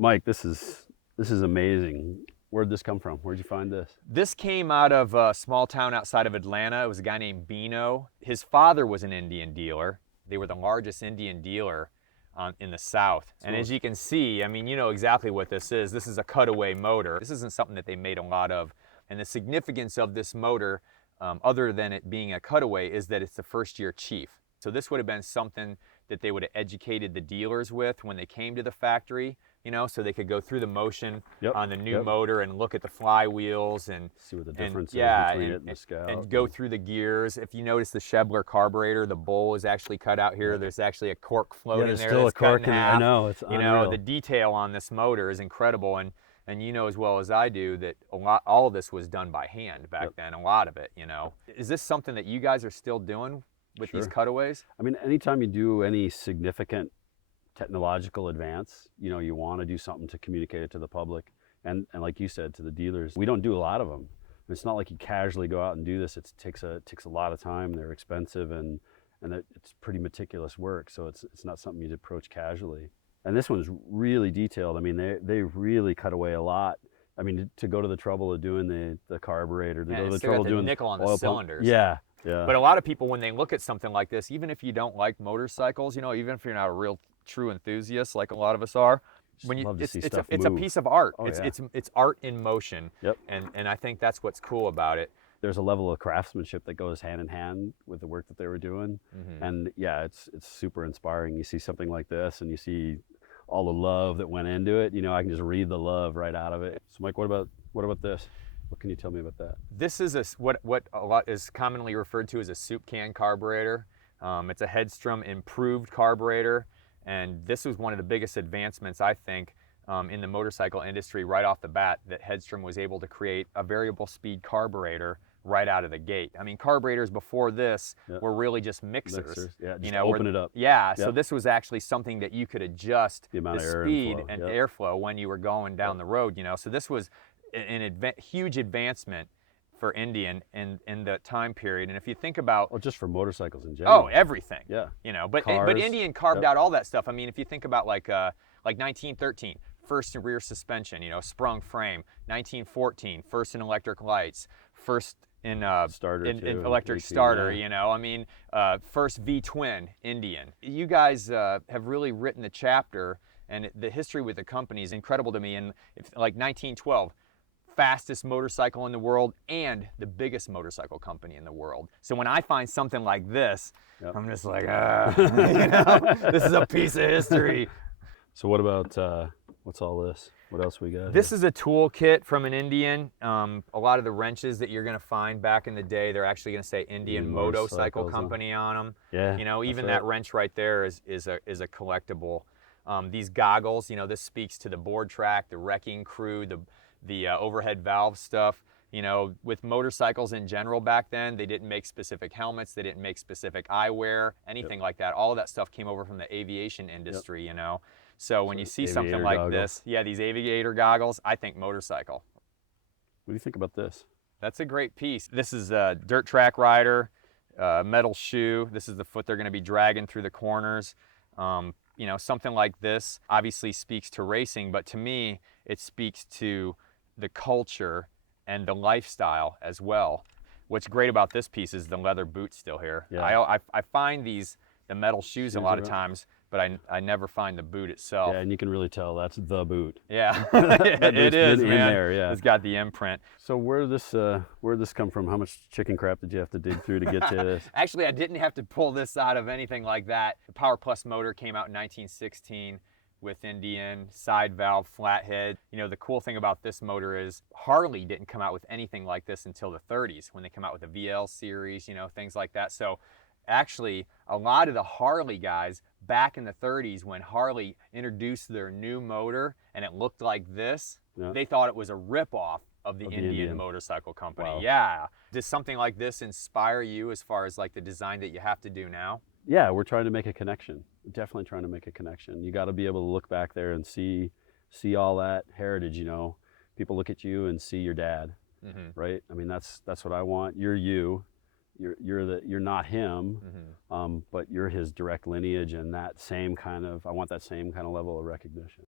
Mike, this is amazing. Where'd this come from? Where'd you find this? This came out of a small town outside of Atlanta. It was a guy named Bino. His father was an Indian dealer. They were the largest Indian dealer in the South. And as you can see, I mean, you know exactly what this is. This is a cutaway motor. This isn't something that they made a lot of. And the significance of this motor, other than it being a cutaway, is that it's the first year chief. So this would have been something that they would have educated the dealers with when they came to the factory, you know, so they could go through the motion on the new motor and look at the flywheels and See what the difference is yeah, between it and the Scout. and go through the gears. If you notice the Schebler carburetor, the bowl is actually cut out here. There's actually a cork float in there's there still that's a cork cut in in it. half. I know, it's You know, unreal. the detail on this motor is incredible, and you know as well as I do that all of this was done by hand back then, a lot of it, you know. Is this something that you guys are still doing with these cutaways? I mean, anytime you do any significant technological advance, you know, you want to do something to communicate it to the public. And like you said, to the dealers. We don't do a lot of them. It's not like you casually go out and do this. It takes a lot of time. They're expensive and it's pretty meticulous work. So it's not something you'd approach casually. And this one's really detailed. I mean, they really cut away a lot. I mean, to go to the trouble of doing the carburetor, to go to the trouble of doing nickel on oil the pump. cylinders. Yeah. But a lot of people, when they look at something like this, even if you don't like motorcycles, you know, even if you're not a real true enthusiast like a lot of us are, when you it's a piece of art. It's art in motion. Yep. And I think that's what's cool about it. There's a level of craftsmanship that goes hand in hand with the work that they were doing. And yeah, it's super inspiring. You see something like this and you see all the love that went into it. You know, I can just read the love right out of it. So Mike, what about this? What can you tell me about that? This is what a lot is commonly referred to as a soup can carburetor. It's a Hedstrom improved carburetor, and this was one of the biggest advancements, I think, in the motorcycle industry right off the bat, that Hedstrom was able to create a variable speed carburetor right out of the gate. I mean, carburetors before this were really just mixers. Yeah, just you know, open it up. Yeah, so this was actually something that you could adjust the amount of air speed inflow. and airflow when you were going down the road, you know. So this was huge advancement for Indian in the time period. And if you think about, well, just for motorcycles in general. oh, everything. Yeah. You know, but Cars. Indian carved out all that stuff. I mean, if you think about like 1913, first in rear suspension, you know, sprung frame. 1914, first in electric lights. First in starter in too, electric 18, starter. yeah. You know, I mean, first V-twin Indian. You guys have really written the chapter, and the history with the company is incredible to me. And like 1912. Fastest motorcycle in the world and the biggest motorcycle company in the world. So when I find something like this, I'm just like, you know, this is a piece of history. So what about, what's all this? What else we got? This is a toolkit from an Indian. A lot of the wrenches that you're gonna find back in the day, they're actually gonna say Indian Motorcycle Company on them. Yeah. You know, even that wrench right there is a collectible. These goggles, you know, this speaks to the board track, the wrecking crew, the overhead valve stuff. You know, with motorcycles in general back then, they didn't make specific helmets, they didn't make specific eyewear, anything like that. All of that stuff came over from the aviation industry, you know. So when you see something like this, these aviator goggles, I think motorcycle. What do you think about this? That's a great piece. This is a dirt track rider, metal shoe. This is the foot they're gonna be dragging through the corners. You know, something like this obviously speaks to racing, but to me, it speaks to the culture and the lifestyle as well. What's great about this piece is the leather boot still here. Yeah. I find the metal shoes a lot of times, but I never find the boot itself. Yeah, and you can really tell that's the boot. Yeah, That it boot's is, been man. in there, yeah. It's got the imprint. So where'd this come from? How much chicken crap did you have to dig through to get to this? Actually, I didn't have to pull this out of anything like that. The Power Plus motor came out in 1916 with Indian, side valve, flathead. You know, the cool thing about this motor is Harley didn't come out with anything like this until the 30s when they come out with the VL series, you know, things like that. So actually, a lot of the Harley guys back in the 30s when Harley introduced their new motor and it looked like this, they thought it was a ripoff of the Indian Motorcycle Company. Wow. Yeah. Does something like this inspire you as far as like the design that you have to do now? Yeah, we're trying to make a connection. Definitely trying to make a connection. You got to be able to look back there and see all that heritage. You know, people look at you and see your dad, right? I mean, that's what I want. You're you. You're not him, but you're his direct lineage, and that same kind of, I want that same kind of level of recognition.